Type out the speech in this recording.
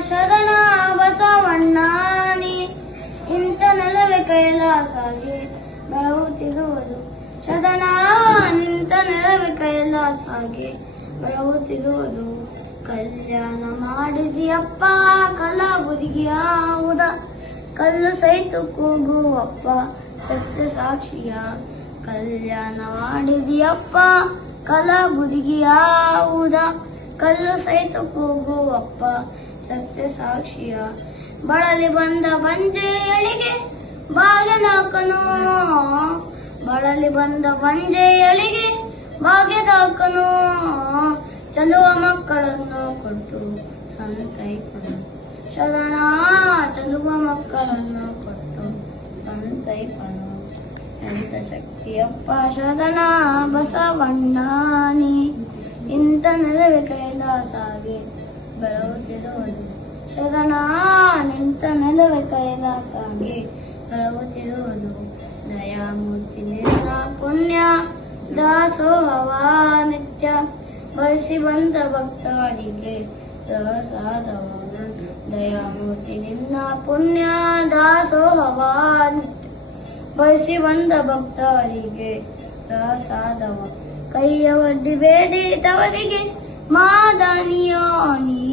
ಶರಣ ಬಸವಣ್ಣಾನಿ ಇಂಥ ನೆಲವೇ ಕೈಲಾಸಾಗಿ ಬೆಳಗುತ್ತಿರುವುದು ಶರಣ, ನಿಂತ ನೆಲವೇ ಕೈಲಾಸಾಗಿ ಬೆಳಗುತ್ತಿರುವುದು ಕಲ್ಯಾಣ ಮಾಡಿದಿಯಪ್ಪ ಕಲಾಬುದಿಗಿಯಾವುದ ಕಲ್ಲು ಸಹಿತ ಕೂಗುವಪ್ಪ, ಸತ್ಯ ಸಾಕ್ಷಿಯ. ಕಲ್ಯಾಣ ಮಾಡಿದಿಯಪ್ಪ ಕಲಾಬುದಿಗಿಯಾವುದ ಕಲ್ಲು ಸಹಿತ ಕೂಗುವಪ್ಪ ಸತ್ಯ ಸಾಕ್ಷಿಯ ಬಳಲಿ ಬಂದ ಬಂಜೆಯಳಿಗೆ ಭಾಗ್ಯದಾಕನು ಬಳಲಿ ಬಂದ ಬಂಜೆಯಳಿಗೆ ಭಾಗ್ಯದಾಕನು ಚಲುವ ಮಕ್ಕಳನ್ನು ಕೊಟ್ಟು ಸಂತೈಪನು ಶರಣ, ಚಲುವ ಮಕ್ಕಳನ್ನು ಕೊಟ್ಟು ಸಂತೈಪನು ಎಂತ ಶಕ್ತಿಯಪ್ಪ ಶರಣ, ಬಸವಣ್ಣಾನಿ. ಇಂತ ನೆಲವೇ ಕೈಲಾಸಾಗಿ ಬೆಳಗುತ್ತಿರುವುದು ಶರಣ ನಿಂತ ನೆಲವೇ ಕೈಲಾಸಾಗಿ ಬೆಳಗುತ್ತಿರುವುದು ದಯಾಮೂರ್ತಿ ನಿನ್ನ ಪುಣ್ಯ, ದಾಸೋಹವ ನಿತ್ಯ. ಬಯಸಿ ಬಂದ ಭಕ್ತರಿಗೆ ಸಹಸಾದವ ದಯಾಮೂರ್ತಿ ನಿನ್ನ ಪುಣ್ಯ, ದಾಸೋಹವ ನಿತ್ಯ. ಬಯಸಿ ಬಂದ ಭಕ್ತರಿಗೆ ಪ್ರಸಾದವ ಕೈಯ ಒಡ್ಡಿ ಬೇಡಿದವರಿಗೆ Madalioni.